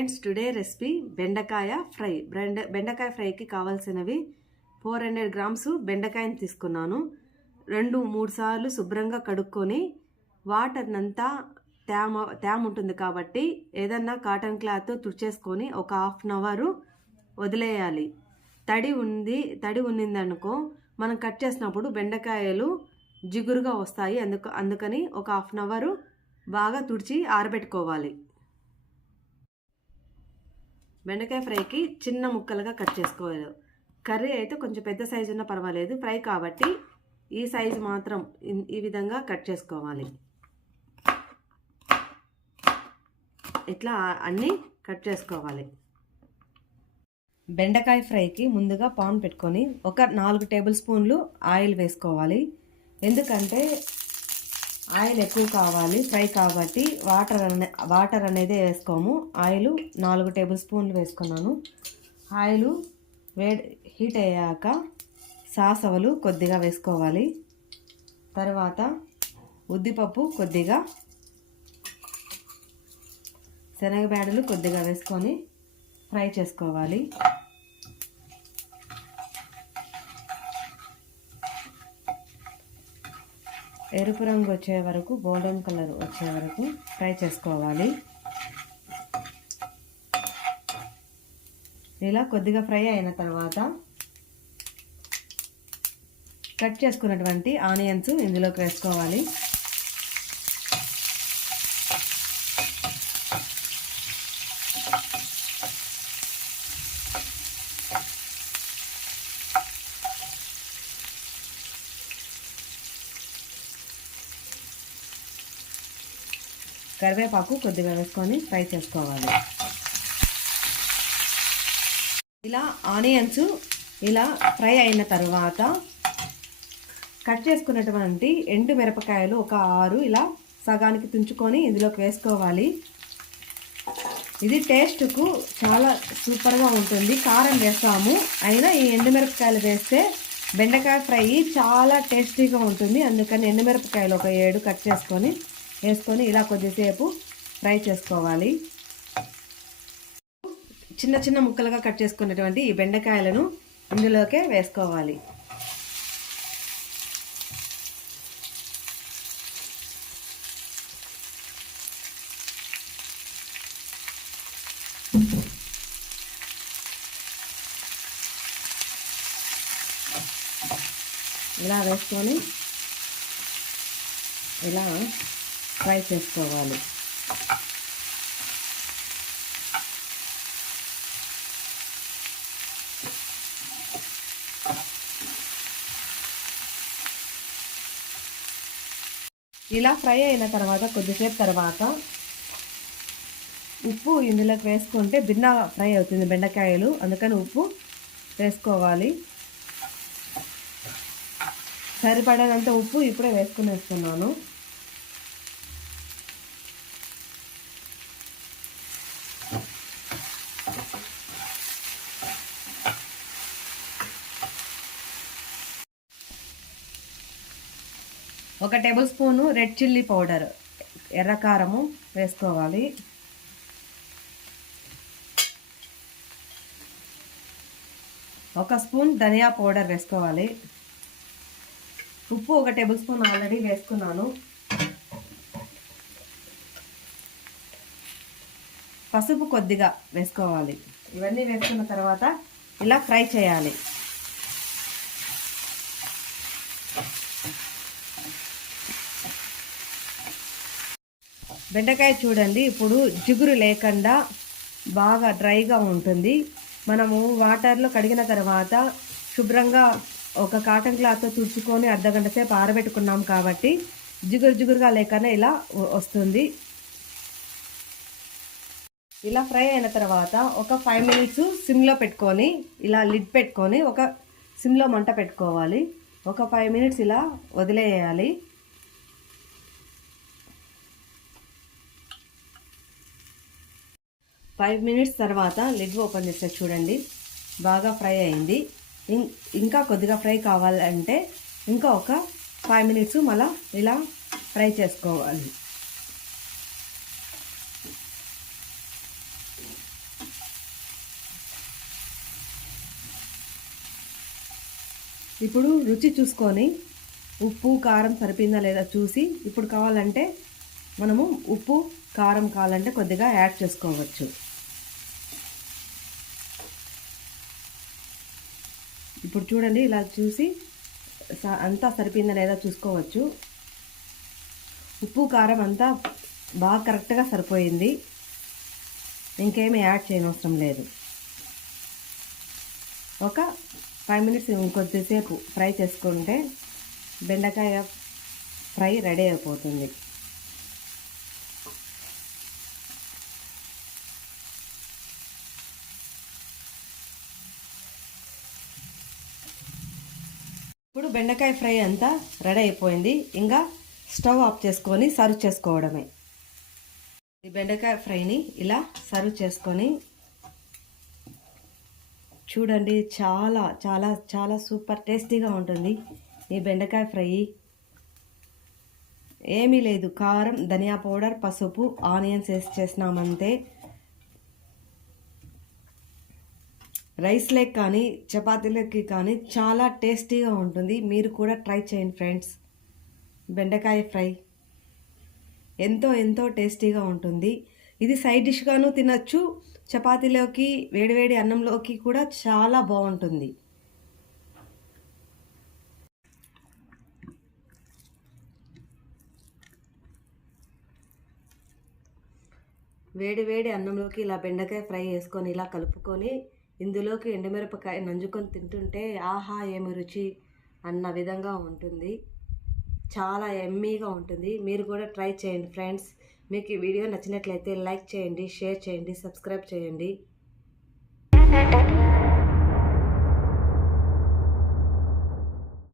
Friends, today recipe బెండకాయ fry. బెండకాయ ఫ్రైకి కావాల్సినవి 400 గ్రామ్స్ బెండకాయని తీసుకున్నాను. 2-3 సార్లు శుభ్రంగా కడుక్కొని వాటర్నంతా తేమ ఉంటుంది కాబట్టి ఏదన్నా కాటన్ క్లాత్ తుడిచేసుకొని ఒక హాఫ్ అన్ అవర్ వదిలేయాలి. తడి ఉన్నిందనుకో మనం కట్ చేసినప్పుడు బెండకాయలు జిగురుగా వస్తాయి. అందుకని ఒక హాఫ్ అన్ అవర్ బాగా తుడిచి ఆరబెట్టుకోవాలి. బెండకాయ ఫ్రైకి చిన్న ముక్కలుగా కట్ చేసుకోవాలి. కర్రీ అయితే కొంచెం పెద్ద సైజు ఉన్నా పర్వాలేదు, ఫ్రై కాబట్టి ఈ సైజు మాత్రం ఈ విధంగా కట్ చేసుకోవాలి. ఇట్లా అన్నీ కట్ చేసుకోవాలి. బెండకాయ ఫ్రైకి ముందుగా పాన్ పెట్టుకొని ఒక 4 టేబుల్ స్పూన్లు ఆయిల్ వేసుకోవాలి. ఎందుకంటే ఆయిల్ ఎక్కువ కావాలి ఫ్రై కాబట్టి వాటర్ అనేది వేసుకోము. ఆయిల్ 4 టేబుల్ స్పూన్లు వేసుకున్నాను. ఆయిల్ హీట్ అయ్యాక సాసవలు కొద్దిగా వేసుకోవాలి. తర్వాత ఉద్దిపప్పు కొద్దిగా, శనగబేడలు కొద్దిగా వేసుకొని ఫ్రై చేసుకోవాలి. ఎరుపు రంగు వచ్చే వరకు, గోల్డెన్ కలర్ వచ్చే వరకు ఫ్రై చేసుకోవాలి. ఇలా కొద్దిగా ఫ్రై అయిన తర్వాత కట్ చేసుకున్నటువంటి ఆనియన్స్ ఇందులోకి వేసుకోవాలి. కరివేపాకు కొద్దిగా వేసుకొని ఫ్రై చేసుకోవాలి. ఇలా ఆనియన్స్ ఇలా ఫ్రై అయిన తర్వాత కట్ చేసుకున్నటువంటి ఎండు మిరపకాయలు ఒక 6 ఇలా సగానికి తుంచుకొని ఇందులోకి వేసుకోవాలి. ఇది టేస్ట్కు చాలా సూపర్గా ఉంటుంది. కారం వేస్తాము, అయినా ఈ ఎండుమిరపకాయలు వేస్తే బెండకాయ ఫ్రై చాలా టేస్టీగా ఉంటుంది. అందుకని ఎండుమిరపకాయలు ఒక 7 కట్ చేసుకొని వేసుకొని ఇలా కొద్దిసేపు ఫ్రై చేసుకోవాలి. చిన్న చిన్న ముక్కలుగా కట్ చేసుకున్నటువంటి ఈ బెండకాయలను ఇందులోకే వేసుకోవాలి. ఇలా వేసుకొని ఇలా ఫ్రై చేసుకోవాలి. ఇలా ఫ్రై అయిన తర్వాత కొద్దిసేపు తర్వాత ఉప్పు ఇందులోకి వేసుకుంటే భిన్న ఫ్రై అవుతుంది బెండకాయలు, అందుకని ఉప్పు వేసుకోవాలి. సరిపడనంత ఉప్పు ఇప్పుడే వేసుకునేస్తున్నాను. ఒక tablespoon red chilli powder, ఎర్రకారము వేసుకోవాలి. ఒక స్పూన్ ధనియా పౌడర్ వేసుకోవాలి. ఉప్పు ఒక టేబుల్ స్పూన్ ఆల్రెడీ వేసుకున్నాను. పసుపు కొద్దిగా వేసుకోవాలి. ఇవన్నీ వేసుకున్న తర్వాత ఇలా ఫ్రై చేయాలి. బెండకాయ చూడండి, ఇప్పుడు జిగురు లేకుండా బాగా డ్రైగా ఉంటుంది. మనము వాటర్లో కడిగిన తర్వాత శుభ్రంగా ఒక కాటన్ క్లాత్తో తుడుచుకొని అర్ధగంట సేపు ఆరబెట్టుకున్నాం కాబట్టి జిగురుగా లేకుండా ఇలా వస్తుంది. ఇలా ఫ్రై అయిన తర్వాత ఒక 5 మినిట్స్ సిమ్లో పెట్టుకొని ఇలా లిడ్ పెట్టుకొని ఒక సిమ్లో మంట పెట్టుకోవాలి. ఒక 5 మినిట్స్ ఇలా వదిలేయాలి. ఫైవ్ మినిట్స్ తర్వాత లిడ్ ఓపెన్ చేస్తే చూడండి బాగా ఫ్రై అయింది. ఇంకా కొద్దిగా ఫ్రై కావాలంటే ఇంకా ఒక 5 మినిట్స్ మళ్ళీ ఇలా ఫ్రై చేసుకోవాలి. ఇప్పుడు రుచి చూసుకొని ఉప్పు కారం సరిపోయిందా లేదా చూసి ఇప్పుడు కావాలంటే మనము ఉప్పు కారం కావాలంటే కొద్దిగా యాడ్ చేసుకోవచ్చు. ఇప్పుడు చూడండి, ఇలా చూసి అంతా సరిపోయిందా లేదా చూసుకోవచ్చు. ఉప్పు కారం అంతా బాగా కరెక్ట్గా సరిపోయింది. ఇంకేమీ యాడ్ చేయనవసరం లేదు. ఒక 5 మినిట్స్ ఇంకొద్దిసేపు ఫ్రై చేసుకుంటే బెండకాయ ఫ్రై రెడీ అయిపోతుంది. ఇప్పుడు బెండకాయ ఫ్రై అంతా రెడీ అయిపోయింది. ఇంకా స్టవ్ ఆఫ్ చేసుకొని సర్వ్ చేసుకోవడమే. ఈ బెండకాయ ఫ్రైని ఇలా సర్వ్ చేసుకొని చూడండి, చాలా చాలా చాలా సూపర్ టేస్టీగా ఉంటుంది ఈ బెండకాయ ఫ్రై. ఏమీ లేదు, కారం, ధనియా పౌడర్, పసుపు, ఆనియన్స్ వేసి చేసినామంతే. రైస్లోకి కానీ చపాతీలకి కానీ చాలా టేస్టీగా ఉంటుంది. మీరు కూడా ట్రై చేయండి ఫ్రెండ్స్. బెండకాయ ఫ్రై ఎంతో ఎంతో టేస్టీగా ఉంటుంది. ఇది సైడ్ డిష్గాను తినచ్చు, చపాతీలోకి వేడివేడి అన్నంలోకి కూడా చాలా బాగుంటుంది. వేడి అన్నంలోకి ఇలా బెండకాయ ఫ్రై వేసుకొని ఇలా కలుపుకొని ఇందులోకి ఎండుమిరపకాయ నంజుకొని తింటుంటే ఆహా ఏమి రుచి అన్న విధంగా ఉంటుంది. చాలా ఎమ్మీగా ఉంటుంది. మీరు కూడా ట్రై చేయండి ఫ్రెండ్స్. మీకు ఈ వీడియో నచ్చినట్లయితే లైక్ చేయండి, షేర్ చేయండి, సబ్స్క్రైబ్ చేయండి.